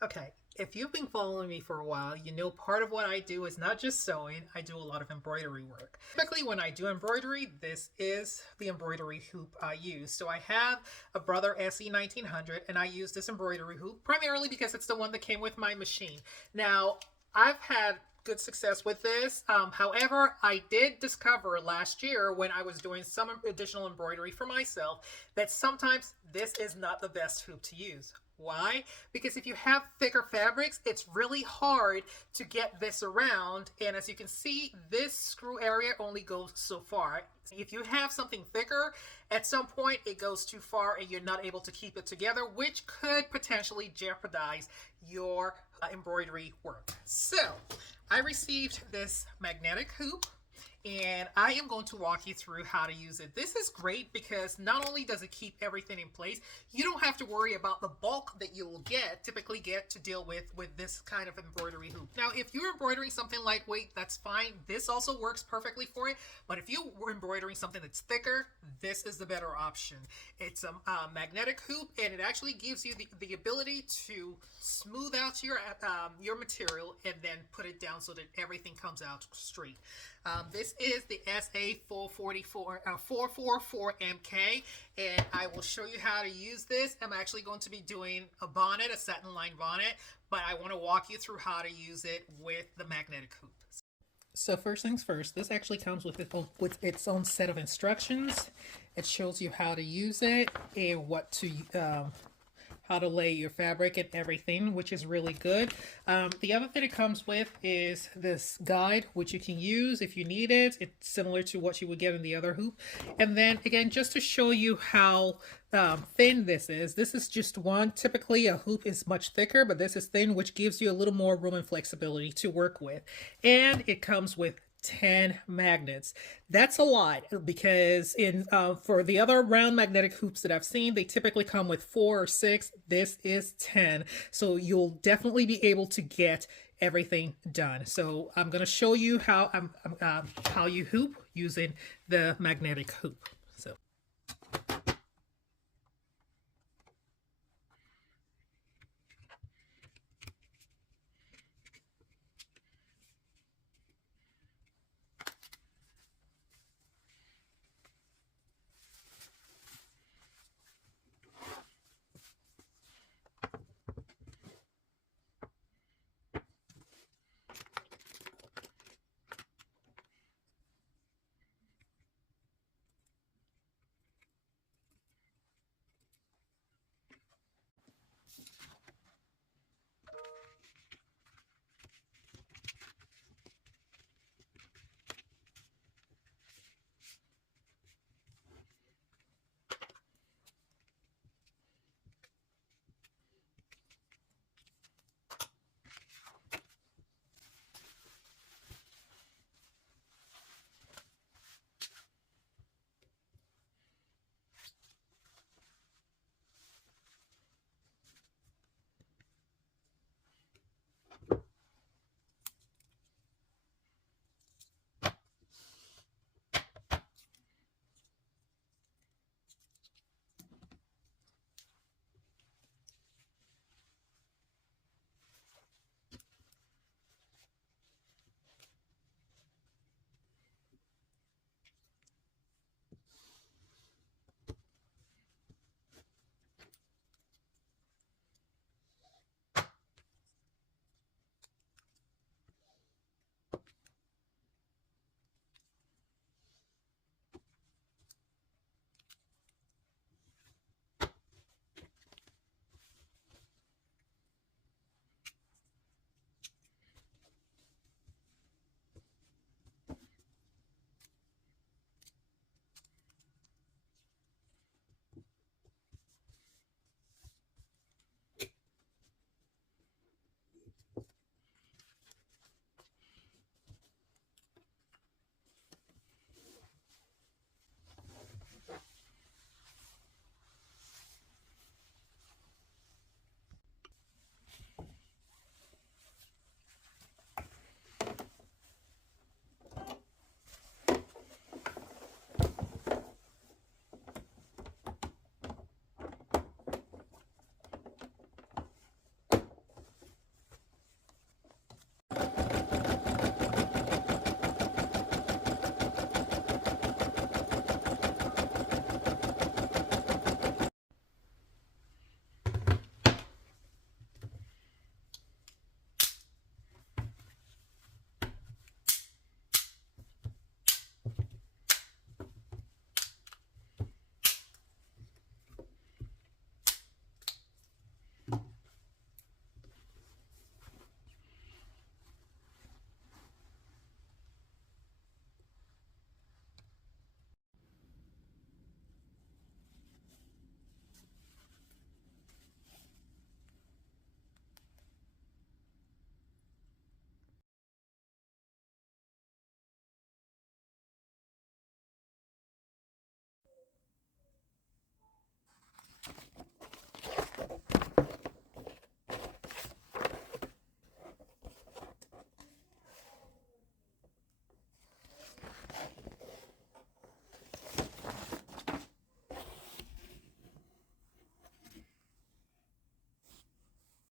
Okay, if you've been following me for a while, you know part of what I do is not just sewing, I do a lot of embroidery work. Typically when I do embroidery, this is the embroidery hoop I use. So I have a Brother SE1900 and I use this embroidery hoop primarily because it's the one that came with my machine. Now, I've had good success with this. However, I did discover last year when I was doing some additional embroidery for myself that sometimes this is not the best hoop to use. Why? Because if you have thicker fabrics, it's really hard to get this around. And as you can see, this screw area only goes so far. If you have something thicker, at some point it goes too far and you're not able to keep it together, which could potentially jeopardize your embroidery work. So I received this magnetic hoop and I am going to walk you through how to use it. This is great because not only does it keep everything in place, you don't have to worry about the bulk that you will typically get to deal with this kind of embroidery hoop. Now, if you're embroidering something lightweight, that's fine. This also works perfectly for it. But if you were embroidering something that's thicker, this is the better option. It's a magnetic hoop, and it actually gives you the ability to smooth out your material and then put it down so that everything comes out straight. This is the SA444MK, and I will show you how to use this. I'm actually going to be doing a bonnet, a satin line bonnet, but I want to walk you through how to use it with the magnetic hoop. So first things first, this actually comes with its own set of instructions. It shows you how to use it and how to lay your fabric and everything, which is really good. The other thing it comes with is this guide, which you can use if you need it. It's similar to what you would get in the other hoop. And then again, just to show you how thin this is just one. Typically a hoop is much thicker, but this is thin, which gives you a little more room and flexibility to work with. And it comes with 10 magnets. That's a lot because for the other round magnetic hoops that I've seen, they typically come with 4 or 6. This is 10, so you'll definitely be able to get everything done. So I'm going to show you how you hoop using the magnetic hoop.